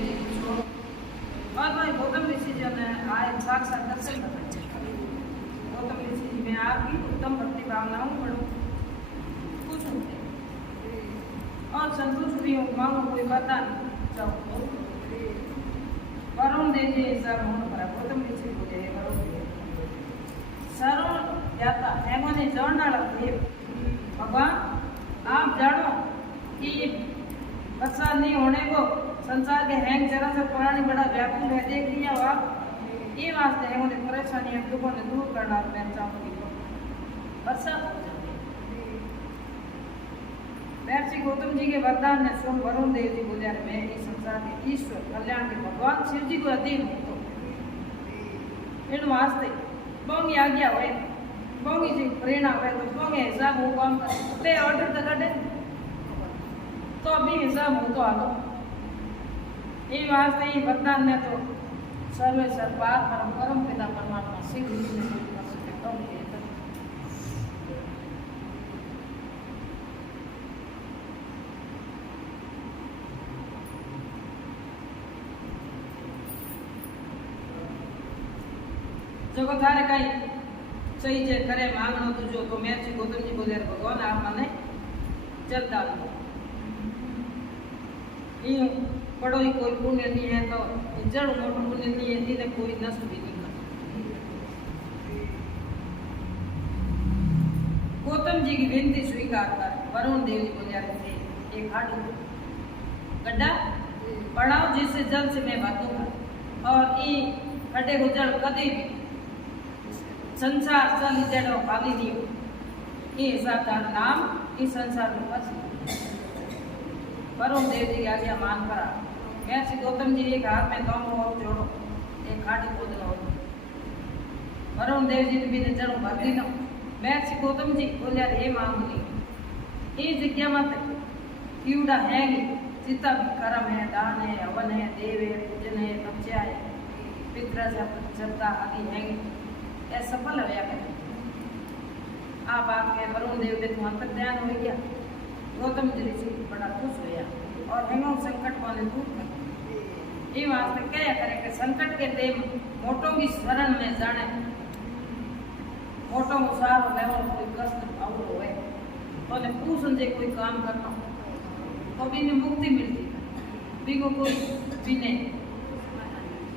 देव जी को छोड़ो। और भाई गौतम ऋषि जी ने आए साक्षात दर्शन बताए। गौतम ऋषि जी में आपकी उत्तम भक्ति भावनाओं पढ़ो, खुश होते और संतुष्ट भी हो। मांगो कोई वरदान चाहो। वरुण देव जी सर होने पर गौतम ऋषि को दे वरुण देव सर्व ज्ञाता हेमोने जोड़ना देव भगवान आप जानो कि बच्चा नहीं होने को संसार के हैंग जरा से पुरानी बड़ा व्याकुल है। देख लिया आप ये वास्ते है मुझे परेशानियां दुखों ने दूर करना मैं चाहूंगी बरसात हो जाए। महर्षि गौतम जी के वरदान ने स्वयं वरुण देव जी बोले मैं इस संसार के ईश्वर कल्याण के भगवान शिव जी को अधीन हूँ तो इन वास्ते बोंगी आज्ञा हुए बोंगी जी प्रेरणा हुए तो बोंगे हिसाब हो काम पे ऑर्डर तक तो अभी हिसाब हो तो आलो ये वास्ते ही वरदान ने तो सर्वे सर्वपार परम परम पिता परमात्मा शिव जी ने कर सके तो जो थारे कहीं सही जे करे मांगनो तुझो तो महर्षि गौतम जी बोले भगवान आप मने जल डाल दो यूं बड़ो ही कोई पुण्य नहीं है तो जड़ मोटो पुण्य नहीं है जिन्हें कोई नष्ट भी नहीं कर। गौतम जी की विनती स्वीकार कर वरुण देव जी बोले थे एक हाथ गड्ढा बढ़ाओ जिससे जल से मैं भर दूंगा और ये खड्डे को जल कभी भी संसार चल जड़ो खाली नहीं हो ये हिसाब नाम इस संसार में बस वरुण देव जी आज्ञा मान करा। महर्षि गौतम जी एक हाथ में दोनों और जोड़ो एक खाटी खोदना हो। वरुण देव जी ने भी जड़ भर दी ना। महर्षि गौतम जी बोले हे मांगनी ये जगह मत कीड़ा है जितना भी कर्म है दान है हवन है देव है पूजन है तपस्या है पितृ श्रद्धा आदि है यह सफल होया करें। आप आपके वरुण देव के तुम तक ध्यान हो गया। गौतम जी ऋषि बड़ा खुश होया और हेमो संकट वाले दूर कर ये वास्ते क्या करे कि संकट के देव मोटों की शरण में जाने मोटों को सार हो और कोई कष्ट और होए तो ने पूछन जे कोई काम करना तो भी ने मुक्ति मिलती भी को कोई भी ने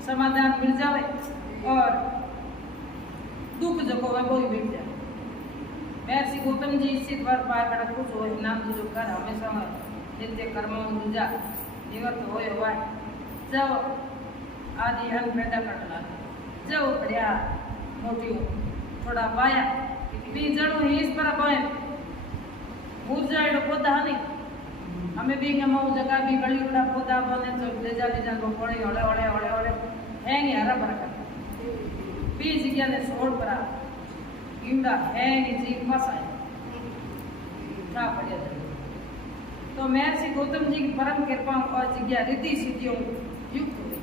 समाधान मिल जावे और दुख जो को वो ही मिल जाए। महर्षि गौतम जी इसी बार पाए बड़ा खुश हो नाम जो कर हमेशा नित्य कर्मों दूजा निवृत्त होए हुआ जब आदि अन्न पैदा कर ला जब बढ़िया मोटी हो थोड़ा पाया भी जड़ो ही इस पर पाए मुझ जाए पौधा नहीं हमें भी के मऊ जगह भी बड़ी बड़ा पौधा बने तो ले जा वो पड़े ओले ओले ओले ओले हैंगे हरा भरा कर भी जगह ने छोड़ पड़ा कीड़ा है कि जी फंसाए क्या बढ़िया तो महर्षि गौतम जी की परम कृपा और जिज्ञा रीति सिद्धियों युक्त हुई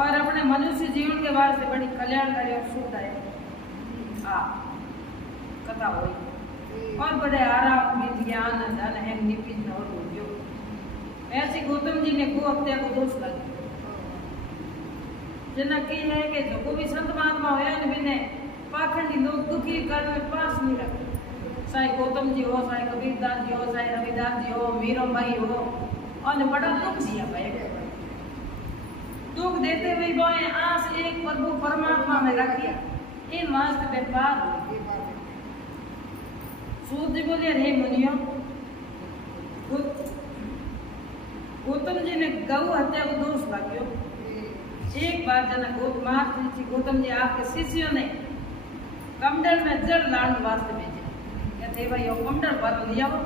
और अपने मनुष्य जीवन के बाद से बड़ी कल्याणकारी और सुखदायक कथा हुई और बड़े आराम में ज्ञान धन है निपिन और उद्योग। महर्षि गौतम जी ने गो हत्या को दोष लगा जनक की है कि जो को भी संत महात्मा होया ने पाखंडी लोग दुखी कर में पास नहीं रखते चाहे गौतम जी हो चाहे कबीरदास जी हो चाहे रविदास जी हो मीरो भाई हो और बड़ा दुख दिया भाई दुख देते हुए बोए आस एक प्रभु परमात्मा में रखिए इन वास्ते व्यापार सूत जी बोलिए रे मुनियो गौतम जी ने गौ हत्या को दोष लगियो एक बार जना गौतम जी आपके शिष्यों ने कमंडल में जल लाने वास्ते भेजे कहते भाई वो कमंडल भर लिया हो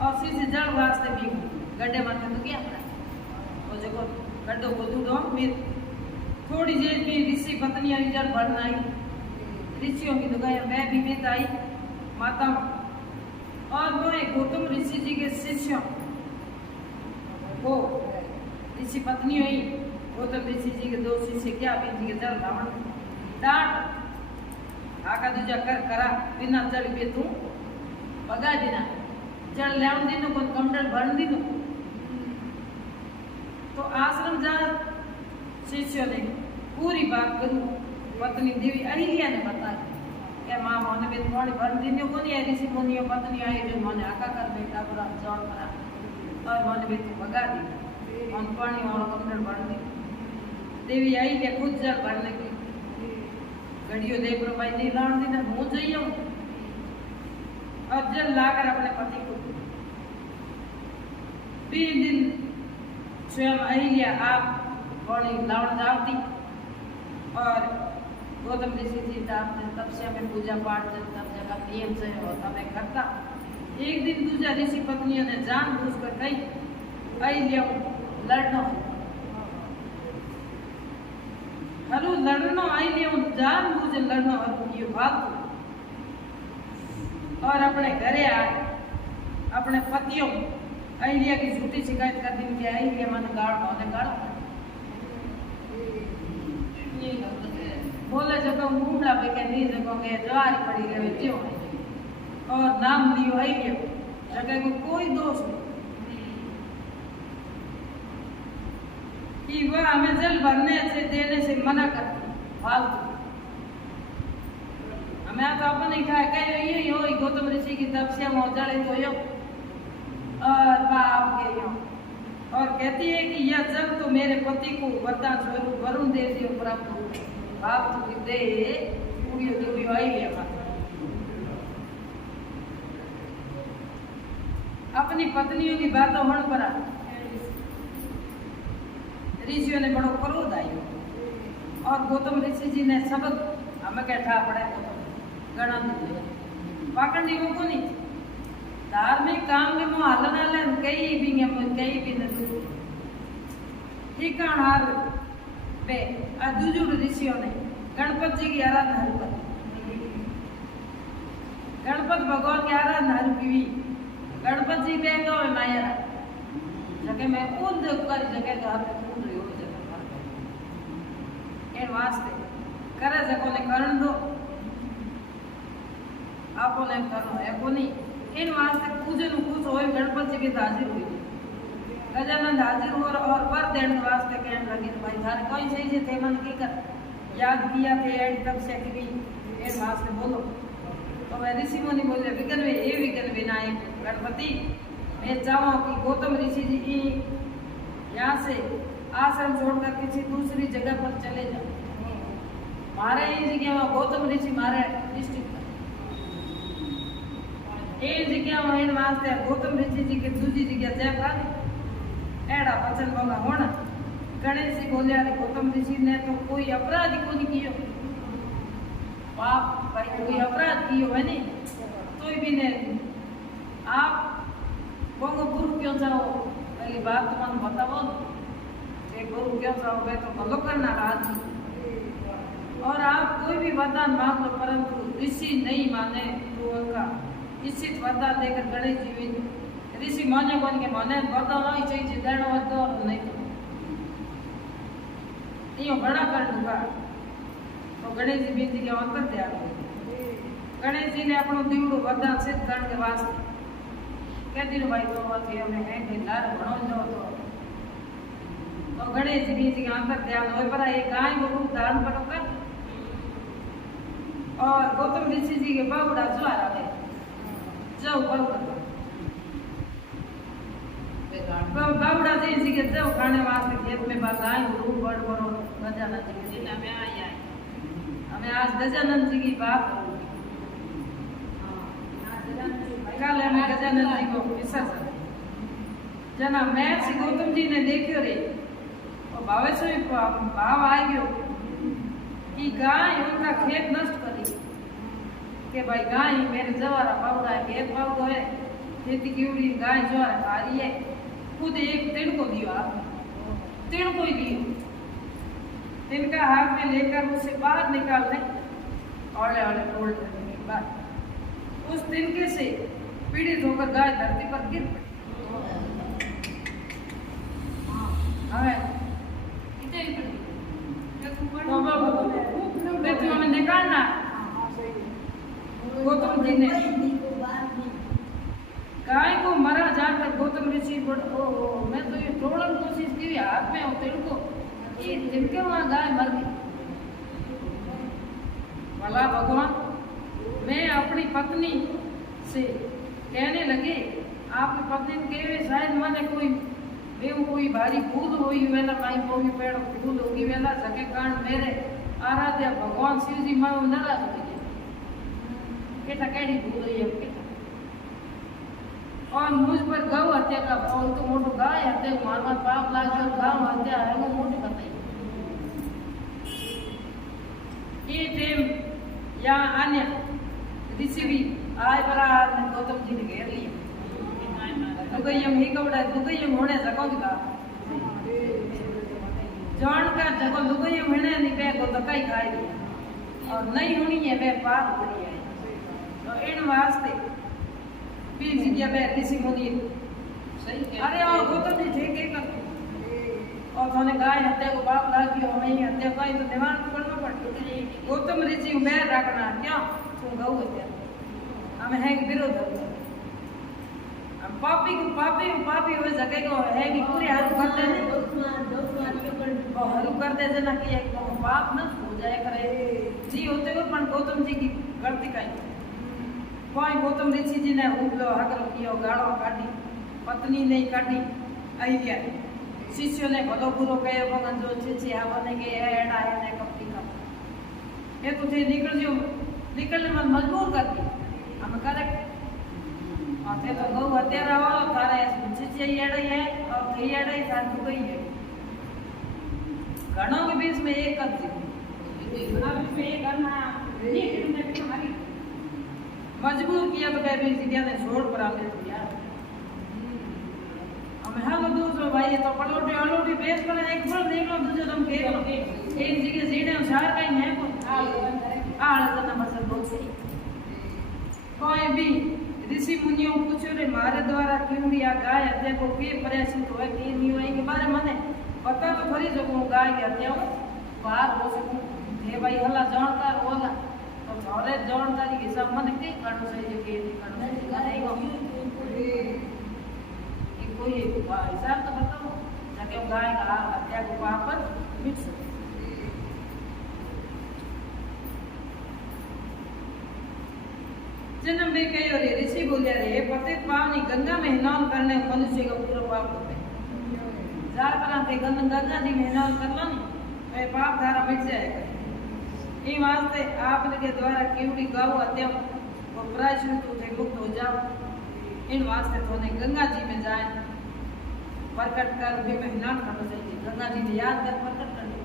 और शिष्य जल वास्ते भी गड्ढे मारते तो क्या वो जगह गड्ढों को दूधो फिर थोड़ी देर भी ऋषि पत्नी जल भरना आई ऋषियों की तो गया मैं भी बीत आई माता और वो गौतम ऋषि जी के शिष्यों को ऋषि पत्नी हुई गौतम ऋषि जी के दो शिष्य क्या बीत के जल रावण डांट आका दूजा कर करा बिना जल पे तू बगा देना जल लेवन दिन को कमंडल भर दिन तो आश्रम जा शिष्यों ने पूरी बात करूँ पत्नी देवी अहिल्या ने बताया कि माँ मोने भी थोड़ी भर दिन को नहीं ऋषि मुनियों पत्नी आई जो मोने आका कर बेटा बड़ा जौन बना और मोने भी भगा दी और पानी और कमर भर दी देवी आई के खुद जल भरने की घड़ियों देख लो भाई नहीं लाण दी ना मुँह जाइए और जल लाकर अपने पति को 3 दिन स्वयं अहिल्या आप बड़ी लावण जाती और गौतम ऋषि जी तपस्या में पूजा पाठ जब तब जगह नियम से होता मैं करता। एक दिन दूसरा ऋषि पत्नियों ने जानबूझ कर कही अहिल्या लड़ना हरु लड़नो अहिल्या जानबूझ लड़नो हरु ये बात और अपने घरे आए अपने पतियों अहिल्या की झूठी शिकायत कर दी कि अहिल्या मन गाड़ होने गाड़ बोले जगह मुंडा पे के नहीं जगह के ज्वार पड़ी रहे जो और नाम लियो अहिल्या जगह को कोई दोष नहीं कि वह हमें जल भरने से देने से मना करती फालतू हमें तो अपने खाए कहे ये हो गौतम ऋषि की तपस्या में जड़े तो यो और बाप के यो और कहती है कि यह जल तो मेरे पति को वरदान स्वरूप वरुण देव जी प्राप्त हो बाप तो दे पूरी पूरी आई है अपनी पत्नियों की बातों होने पर ऋषियों ने बड़ो क्रोध आयो और गौतम ऋषि जी ने सबक हमें कैठा पड़े गणा पाकड़ी वो को नहीं धार्मिक काम के मुँह हलना ले कई भी न ठिकान हार पे दुजुड़ ऋषियों ने गणपत जी की आराधना हरु कर गणपत भगवान की आराधना हरु की गणपत जी पे गो माया जगह में उन कर जगह का हाथ कूद रही हो जगह ए वास्ते करे जको ने करण दो आपो ने करो है को नहीं इन वास्ते पूजन कुछ होए गणपत जी की हाजिर हुई गजानंद हाजिर हो और वर देने वास्ते कहने लगे भाई थारे कोई सही से थे मन की कर याद किया थे एड तब से की ए वास्ते बोलो तो मैं ऋषि मुनि बोले विघ्न में ये विघ्न विनायक गणपति मैं चाहूँ कि गौतम ऋषि जी की यहाँ से आश्रम छोड़कर किसी दूसरी जगह पर चले जाओ मारे ये जगह में गौतम ऋषि मारे डिस्ट्रिक्ट ये जगह में इन वास्ते गौतम ऋषि जी के दूसरी जगह जयपुर एड़ा वचन बोला होना गणेश जी बोले अरे गौतम ऋषि ने तो कोई अपराध को नहीं किया पाप भाई कोई अपराध किया है नहीं तो भी ने आप वो गुरु क्यों जाओ पहली बात तो मन बताओ कि गुरु क्यों जाओ गए तो भलो करना राजी और आप कोई भी वरदान मांग लो परंतु ऋषि नहीं माने तो उनका निश्चित वरदान देकर गणेश जी ऋषि माने कौन के माने वरदान नहीं चाहिए देना हो तो नहीं तो ये बड़ा कर दूंगा तो गणेश जी बीती के अंतर दिया गणेश जी ने अपनो दीवड़ो वरदान सिद्ध करने के वास्ते कहती भाई तो अथी हमें है कि लार भणो जो तो गणेश जी बीती के अंतर ध्यान होए पर एक गाय को रूप धारण करो कर और गौतम ऋषि जी के बाबूड़ा ज्वार आवे जाओ बरोबर बाबूड़ा जी के जाओ खाने वास्ते खेत में बात आए रूप बड़ बड़ो गजानंद जी के हमें आई हमें आज गजानंद जी की बात कल हमें गजानंद जी को विसर्जन जना मैं श्री गौतम जी ने देखियो रे और भावेश्वरी भाव आ गयो कि गाय उनका खेत नष्ट करी के भाई गाय मेरे जवारा बाबूड़ा है खेत बाबू है खेती की उड़ी गाय ज्वार खा रही है खुद एक तिल को दियो आप तिल को ही दियो तिनका हाथ में लेकर उसे बाहर निकालने औले औले तोड़ देने के बाद उस तिनके से पीड़ित होकर गाय धरती पर गिर पड़ी हमें निकालना गौतम जी ने गाय को मरा जाकर गौतम ऋषि मैं तो ये तोड़ने की कोशिश की हाथ में हो तिड़को ये तिड़के वहां गाय मर गई। भला भगवान, मैं अपनी पत्नी से कहने लगे, आपकी पत्नी कहे शायद मैंने कोई बेव कोई भारी भूल हुई वेला माई कोई पेड़ भूल होगी वेला जगे कारण मेरे आराध्य भगवान शिव जी मां नाराज हो गए। केटा केड़ी भूल हुई है केटा और मुझ पर गौ हत्या का और तो मोटो गाय हत्या मारवा पाप लाग गयो गांव हत्या है वो मोटी बताई। ये टेम या अन्य ऋषि भी आय बरा गौतम जी ने घेर लिया। दुगयम ही कवड़ा दुगयम होने जगह का जान का जगह दुगयम होने नहीं पे को दकाई खाएगी और नहीं होनी है वे पाप करी है। तो इन वास्ते भी जगह पे ऋषि मुनि सही अरे और गौतम जी ठीक है कर और थाने गाय हत्या को पाप लाग गयो हमें हत्या का तो निवारण करना पड़े। गौतम ऋषि को बैर रखना क्या तुम गौ हत्या हमें है विरोध पापी हो जगह को है कि पूरे हरू करते हैं और हरू करते जना कि एक पाप न हो जाए करे जी होते हुए पण गौतम जी की गलती कई कोई गौतम ऋषि जी ने हुबलो हगलो कियो गाड़ो काटी पत्नी नहीं काटी आई गया शिष्यों ने भलो बुरो कहे भगवान जो छिछि आ बने के एड़ा है ने कपटी का ये तो थे निकलने में मजबूर कर दी हम करेक्ट आते तो गौ हत्या रहो तारे छिछि एड़ा है और थई एड़ा ही थान तो गई है गणों के बीच में एक कर दी अब इसमें एक करना ये में हमारी मजबूर किया तो बेबी जी ने छोड़ पर आ ले दिया हम हम दूसरो भाई तो पलोटी बेच पर एक बोल निकलो दूसरे तुम के एक जगह जीने उछार कहीं है को आड़ जना मसल बहुत सही कोई भी ऋषि मुनियों पूछो रे मारे द्वारा क्यों या गाय हत्या को के प्रयासित होए के नहीं होए के बारे मने पता तो खरी जो गाय की हत्या हो बाहर हो सकूं हे भाई हला जानकार होला तो थारे जानकारी के सब मने के करनो चाहिए के नहीं करनो चाहिए ये कोई हिसाब तो बताओ ताकि गाय का हत्या को पाप मिट सके। जन्म में कई और ऋषि बोले रे पतित पावनी गंगा में स्नान करने मनुष्य का पूरा पाप होता है। जार पर के गंगा जी में स्नान करना नहीं वे पाप धारा मिट जाएगा। ये वास्ते आप के द्वारा केवड़ी गौ हत्या वो प्रायश्चित से मुक्त हो जाओ। इन वास्ते थोने गंगा जी में जाए प्रकट कर भी में स्नान करना चाहिए गंगा जी ने याद कर प्रकट करना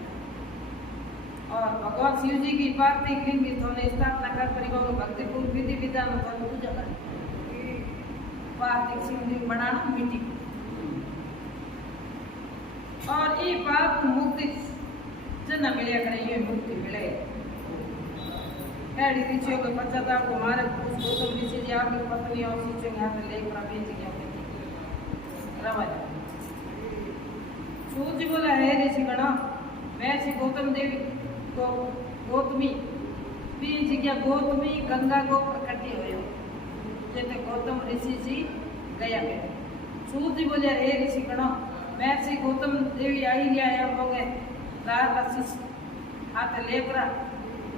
और भगवान शिव जी की पार्थिव लिंग की थोने स्थापना कर परिवार को भक्ति पूर्ण विधि विधान और पूजा करनी पार्थिव शिव लिंग बनाना मिट्टी और ये पाप मुक्ति जना मिले करे ये मुक्ति मिले ऐडी ऋषियों के पश्चाताप को मारे गौतम ऋषि जी आपकी पत्नी और शिष्यों के हाथ में लेकर भेज गया रवा सूत जी बोला है ऋषि गणा मैं श्री गौतम देवी तो गौतमी भी जगह गौतमी गंगा को प्रकटी हुए जैसे गौतम ऋषि जी गया गए सूत जी बोले हे ऋषि गणों मैं श्री गौतम देवी आई लिया है हम लोग लार का शिष्य हाथ लेकरा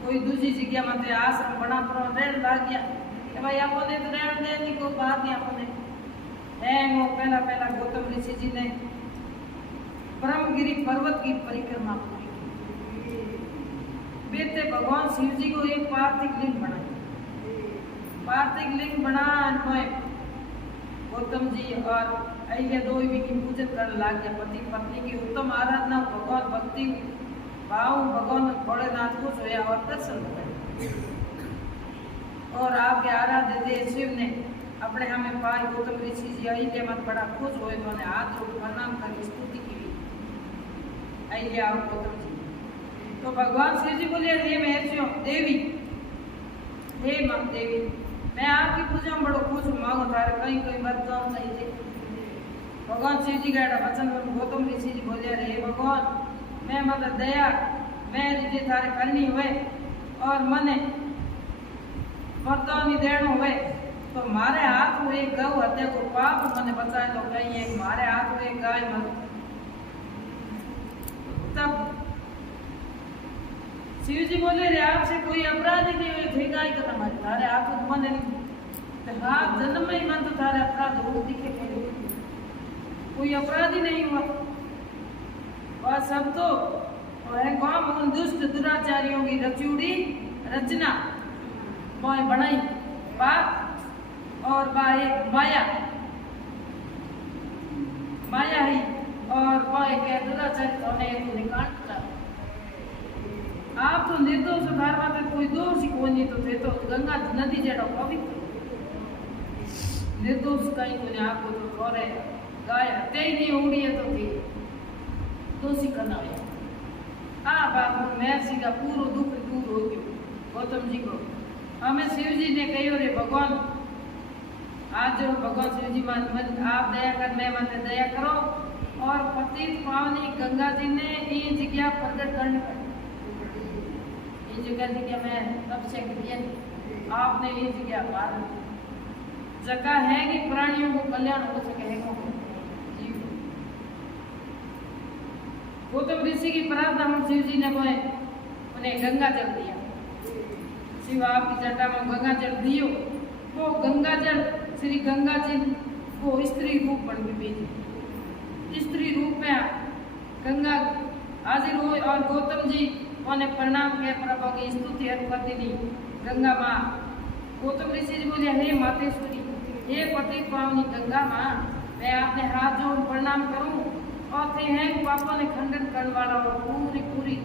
कोई दूसरी जगह मत आश्रम बना पर रहने लग गया कि भाई अपने तो रहने देने को बात नहीं अपने है वो पहला गौतम ऋषि जी ने ब्रह्मगिरी पर्वत की परिक्रमा बेटे भगवान शिव जी को एक पार्थिव लिंग बना गौतम जी और अहिल्या दो की पूजन करने लग गया पति पत्नी की उत्तम आराधना भगवान भक्ति भाव भगवान भोलेनाथ को सोया और प्रसन्न और आपके आराध्य देव शिव ने अपने हमें पाए गौतम ऋषि जी अहिल्या मत बड़ा खुश हुए तो उन्हें हाथ जोड़ प्रणाम कर स्तुति की अहिल्या और गौतम जी तो भगवान शिव जी बोले हे महर्षियों देवी हे मां देवी मैं आपकी पूजा में बड़ो खुश हूँ मांगो थारे कहीं कोई वरदान चाहिए। भगवान शिव जी का वचन गौतम ऋषि जी बोले हे भगवान मैं मतलब दया मैं जी थारे करनी हुए और मने वरदान देना हुए तो मारे हाथ में एक गौ हत्या को पाप मने बचाए तो कहीं एक मारे हाथ में एक गाय मर शिव जी बोले रे आपसे कोई अपराध ही नहीं हुए थे गाय का तुम्हारे थारे आप तो मन नहीं तो हाथ जन्म में ही मन तो थारे अपराध हो दिखे कोई अपराध ही नहीं हुआ वह सब तो वह कौन उन दुष्ट दुराचारियों की रचूड़ी रचना मोह बनाई बात और बाए माया माया ही और वह के दुराचारित होने को निकालता आप तो निर्दोष धारवा में कोई दोष ही कोई नहीं तो थे तो गंगा नदी जड़ो पवित्र निर्दोष कहीं को नहीं आपको तो थोड़े गाय हत्या ही नहीं उड़ी है तो थी दोषी करना है बाबू महर्षि का पूरा दुख दूर हो गयो गौतम जी को हमें शिव जी ने कहो रे भगवान आज जो भगवान शिव जी आप दया कर मैं मन दया करो और पतित पावनी गंगा जी ने ये जगह प्रकट करनी पड़ी ये जगह जगह मैं तब से किया आपने ये जगह पार जगह है कि प्राणियों को कल्याण हो सके गौतम ऋषि की प्रार्थना हम शिव जी ने उन्हें गंगा जल दिया शिव आपकी जटा में गंगा जल दियो वो गंगा जल श्री गंगा जी को स्त्री रूप बन के भेजी स्त्री रूप में गंगा हाजिर हुई और गौतम जी उन्हें प्रणाम किया प्रभु की स्तुति अर्थ कर दी गंगा माँ गौतम ऋषि जी बोले हे मातेश्वरी हे पति पावनी गंगा माँ मैं आपने हाथ जोड़ प्रणाम करूं और थे हैं पापों ने खंडन करने वाला हो पूरी पूरी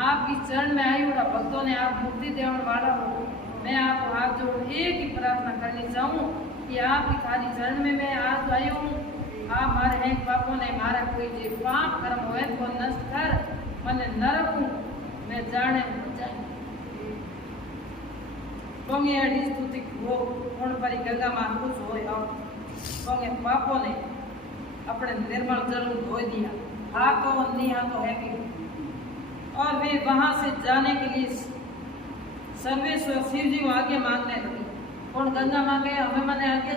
आपकी चरण में आई उड़ा भक्तों ने आप मुक्ति देने वाला हो मैं आपको हाथ जोड़ एक ही प्रार्थना करनी चाहूँ कि आपकी थाली चरण में मैं आज आई हूँ आप हमारे हैं पापों ने हमारा कोई जो पाप कर्म हो तो नष्ट कर मन नरक हूँ मैं जाने जाए पोंगे स्तुति वो उन पर गंगा मां खुश हो और पोंगे पापों ने अपने निर्मल जल धो दिया हाथों नहीं हाथों है कि और वे वहां से जाने के लिए सर्वेश्वर शिव जी आगे मांगने लगे कौन गंगा मांगे हमें मने आगे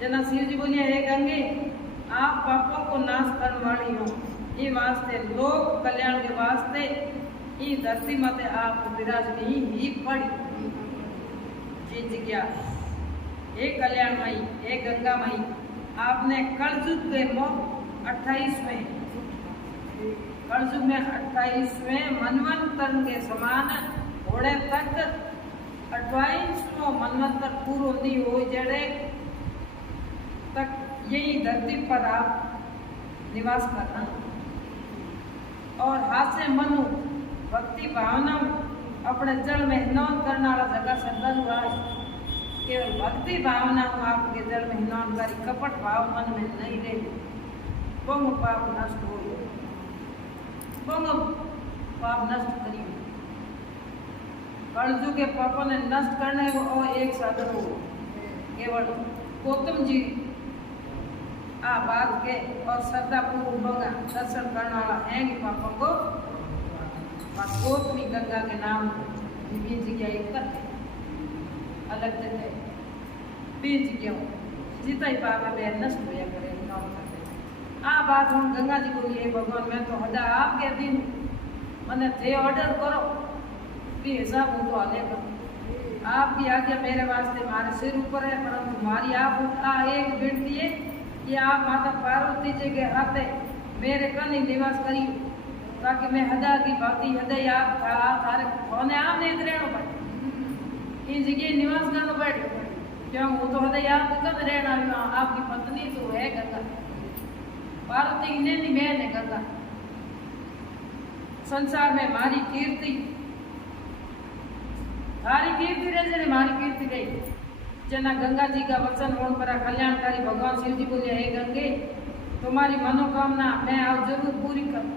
जना शिव जी बोलिए हे गंगे आप पापों को नाश करने वाली हो ये वास्ते लोक कल्याण के वास्ते ये धरती माते आप विराजनी ही पड़ी जी जिज्ञासा हे कल्याण मई हे गंगा मई आपने कलयुग के 28वें कलयुग में 28वें मनवंतर के समान घोड़े तक 28वां मनवंतर पूरा नहीं हो जड़े तक यही धरती पर आप निवास करना और हाथ से मनु भक्ति भावना अपने जल में स्नान करने वाला जगह श्रद्धा केवल भक्ति भावना को आपके जल में स्नान करी कपट भाव मन में नहीं रहे बंग पाप नष्ट हो बंग पाप नष्ट करी कलयुग के पापों ने नष्ट करने को और एक साधन हो केवल गौतम जी आ बात के और श्रद्धा पूर्वक दर्शन करने वाला है कि पापों को गौतमी गंगा के नाम विभिन्न जगह एक करते अलग जगह बीज क्यों जीता ही पाप में नष्ट होया करे नाम करते आ बात हम गंगा जी को ये भगवान मैं तो हदा आपके दिन मने थे ऑर्डर करो भी हिसाब हो तो आलेगा आपकी आज्ञा मेरे वास्ते हमारे सिर ऊपर है परंतु हमारी आप एक विनती है कि आप माता पार्वती जी के हाथे मेरे कन निवास करी ताकि मैं हदा की बाती हदय आप थारे होने आपने रहना पड़े इन जगह निवास करना पड़े क्यों वो तो हदय आप कब रहना आपकी पत्नी तो है गंगा पार्वती ने नहीं मैं ने गंगा संसार में हमारी कीर्ति हमारी कीर्ति रहे हमारी कीर्ति गई जना गंगा जी का वचन होने पर कल्याणकारी भगवान शिव जी बोले हे गंगे तुम्हारी मनोकामना मैं आज जरूर पूरी कर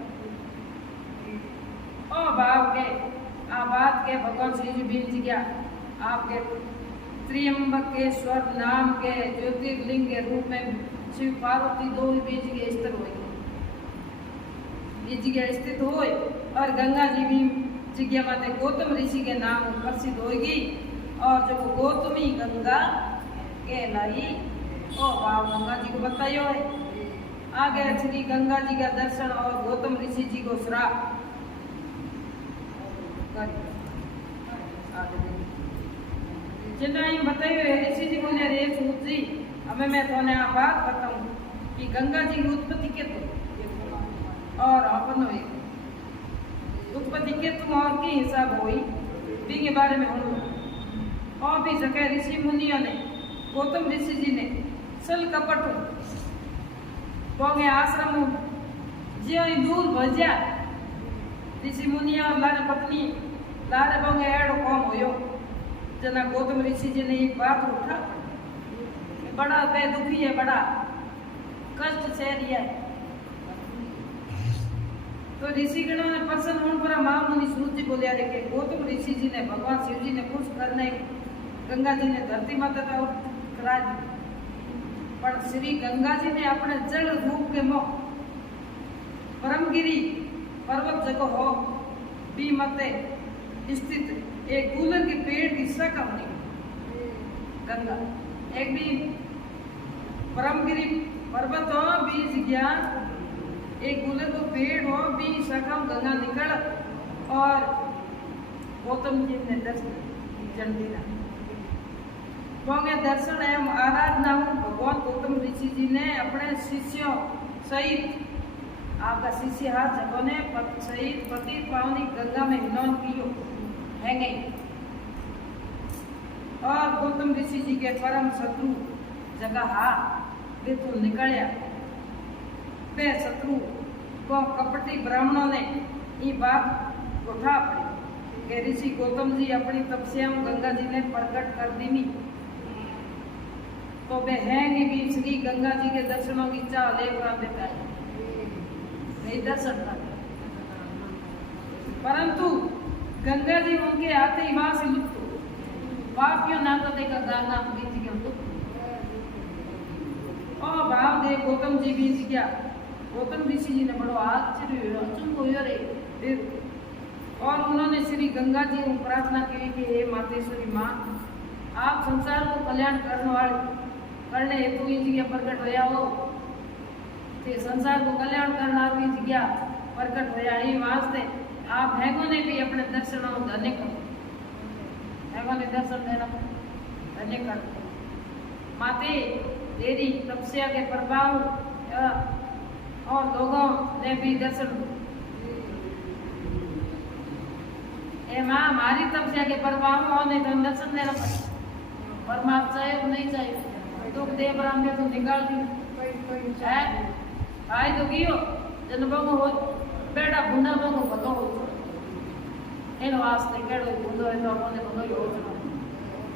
ओ भाव के आ बात के भगवान श्री जी बीज गया आपके त्र्यंबकेश्वर नाम के ज्योतिर्लिंग के रूप में शिव पार्वती दो बीज के स्थित हुए बीज के स्थित हुए और गंगा जी भी जिज्ञा माते गौतम ऋषि के नाम प्रसिद्ध होगी और जो गौतमी गंगा कहलाई ओ भाव गंगा जी को बताइयो है आगे श्री गंगा जी का दर्शन और गौतम ऋषि जी को श्राप जिन्ना ही बताइए ऋषि जी बोले रे सूत जी हमें मैं तो आ बात बताऊं कि गंगा जी की उत्पत्ति के तो और अपन उत्पत्ति के तुम और की हिसाब हुई दी के बारे में हम और भी जगह ऋषि मुनियों ने गौतम ऋषि जी ने सल कपट बोंगे आश्रम जो दूर भज्या ऋषि मुनिया और लारे पत्नी लारे बोंगे एडो कौम होयो जना गौतम ऋषि जी ने एक बात उठा बड़ा बे दुखी है बड़ा कष्ट सह रिया है तो ऋषि गणों ने प्रसन्न होने पर महामुनि सूत जी बोलिया रे के गौतम ऋषि जी ने भगवान शिव जी ने खुश करने गंगा जी ने धरती माता का करा दी पर श्री गंगा जी ने अपने जल रूप के मोह परमगिरी पर्वत जगह हो भी मते स्थित एक गुलर के पेड़ की शाखा बनी गंगा एक भी परमगिरी पर्वत हो बीज ज्ञान एक गुलर को पेड़ हो भी शाखा गंगा निकल और गौतम जी ने दर्शन जल दिया बोंगे दर्शन एवं आराधना भगवान गौतम ऋषि जी ने अपने शिष्यों सहित आपका शिष्य हाथ जगह ने सहित पति पावनी गंगा में हिनौन कियो है गई और गौतम ऋषि जी के परम शत्रु जगह हा बेतु निकलिया वे शत्रु को कपटी ब्राह्मणों ने ये बात उठा पड़ी कि ऋषि गौतम जी अपनी तपस्या गंगा जी ने प्रकट कर दी तो वे हैंगे भी श्री गंगा जी के दर्शनों की चाह लेकर देता है नहीं दर्शन कर परंतु गंगा जी उनके आते ही वहां से लुप्त हो पापियों ना तो देखा गंगा बीत गया और भाव दे गौतम जी बीत गया गौतम ऋषि जी ने बड़ो आश्चर्य अचंभो रे और उन्होंने श्री गंगा जी को प्रार्थना की कि हे मातेश्वरी माँ आप संसार को कल्याण करने हेतु ये जगह प्रकट होया हो ते संसार को कल्याण करना ये जगह प्रकट होया ही वास्ते आप हैगो ने भी अपने दर्शनों धन्य करो हैगो ने दर्शन देना धन्य करो माते तेरी तपस्या के प्रभाव और लोगों ने भी दर्शन ए माँ हमारी तपस्या के प्रभाव होने तो दर्शन देना पड़े परमात्मा चाहिए नहीं चाहिए दुख दे पर तो निकाल दी है भाई तो कियो जन बंगो हो बेड़ा बुंदा बंगो भगो हो इन वास्ते केड़ो बुंदो है तो अपने भगो हो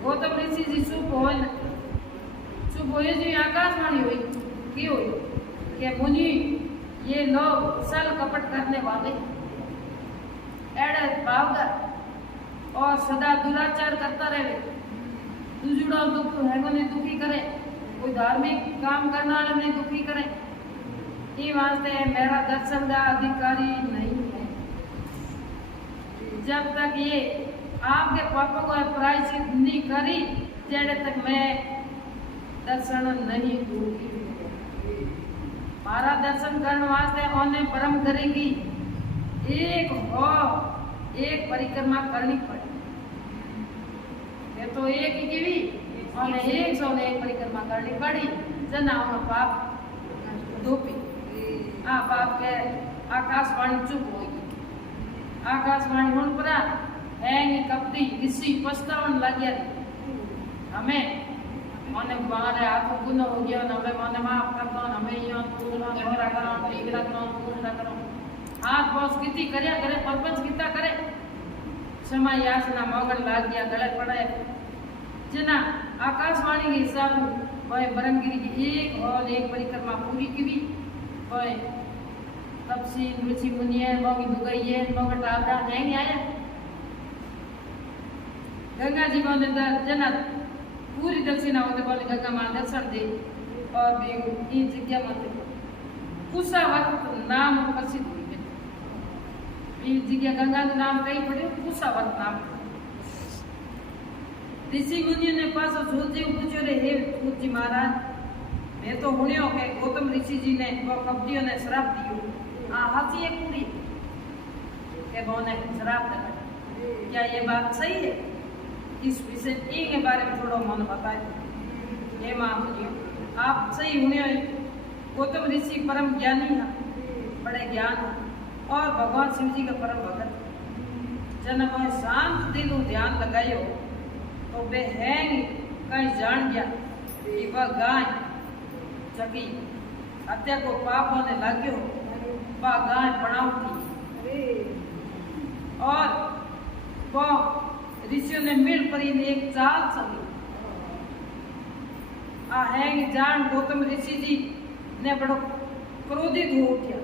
गौतम ऋषि जी चुप होए जी आकाशवाणी हुई की हुई कि मुनि ये लोग सल कपट करने वाले एड़े भावगर और सदा दुराचार करता रहे दुजुड़ा दुख हैगो ने दुखी करे कोई धार्मिक काम करने वाले ने दुखी करे ये वास्ते मेरा दर्शन का अधिकारी नहीं है जब तक ये आपके पापों को प्रायश्चित नहीं करी जेड़े तक मैं दर्शन नहीं दूंगी मारा दर्शन करने वास्ते उन्हें परम करेगी एक परिक्रमा करनी पड़े ये तो एक ही की भी और एक सौ ने एक परिक्रमा करनी पड़ी जना पाप धोपी पाप के आकाशवाणी चुप होगी आकाशवाणी होने पर हैंग कपटी किसी पछतावन लग गया हमें मैंने हमारे हाथ में गुना हो गया हमें मैंने माफ कर दो हमें यहाँ पूरा घोरा करो टीगरा करो पूरा करो हाथ बॉस कितनी करे परपंच कितना करे समय याचना मगन लाग गया गले पड़े जना आकाशवाणी के हिसाब वह ब्रह्मगिरी की एक परिक्रमा पूरी की भी वह तपसी ऋषि मुनि मोगी दुगई मोग टाबरा नहीं आया गंगा जी को जना पूरी दक्षिणा होते बोले गंगा मां दर्शन दे और भी ये जगह मत कुसा वक्त नाम प्रसिद्ध हुई ये जगह गंगा का नाम कहीं पड़े कुसा वक्त नाम ऋषि मुनि ने पास सूत जी पूछो रे हे सूत जी महाराज मैं तो हुणियो के गौतम ऋषि जी ने वो कपटियों ने श्राप दियो हाथी एक पूरी के बोने श्राप दे क्या ये बात सही है? इस विषय के बारे में थोड़ा मन बताए। हे महामुनि, आप सही होने गौतम ऋषि परम ज्ञानी है, बड़े ज्ञान है और भगवान शिव जी का परम भगत। जन मैं शांत दिल ध्यान लगायो तो वे है कहीं जान गया कि वह गाय जगी हत्या को पाप होने लग्यो, वह गाय बनाऊ थी और वह ऋषियों ने मिल पर एक चाल चली। आ है जान गौतम ऋषि जी ने बड़ो क्रोधित हो उठा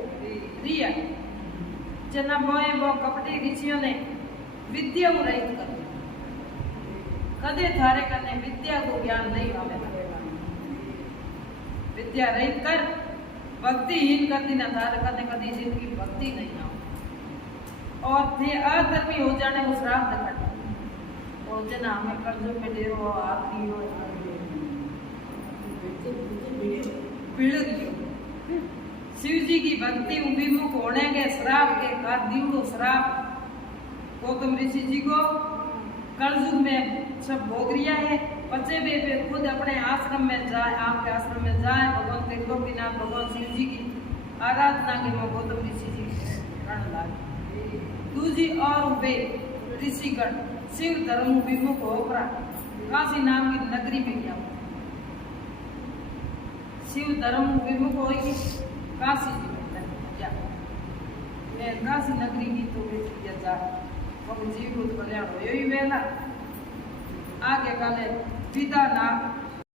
रिया जना मोए वो कपटी ऋषियों ने विद्या रहित कर कदे थारे कने विद्या को ज्ञान नहीं आवे। विद्या रहित कर भक्तिहीन कर दी ना थारे कने कदी जिंदगी भक्ति नहीं आवे और थे अधर्मी हो जाने वो श्राप दिखा और जना हमें कर्जों में डेरो आदमी हो शिव जी की भक्ति विमुख होने के श्राप के बाद दीवड़ो श्राप गौतम ऋषि जी को कलयुग में सब भोग रिया है। बच्चे भी खुद अपने आश्रम में जाए, आपके आश्रम में जाए, भगवान त्रिलोकीनाथ भगवान शिव जी की आराधना के में गौतम ऋषि जी रण लागे। दूजी और वे ऋषिगण शिव धर्म विमुख होकर काशी नाम की नगरी में गया। शिव धर्म विमुख होगी काशी जी में काशी नगरी की तो वे जा जीव कल्याण हो वेला आगे काले पिता ना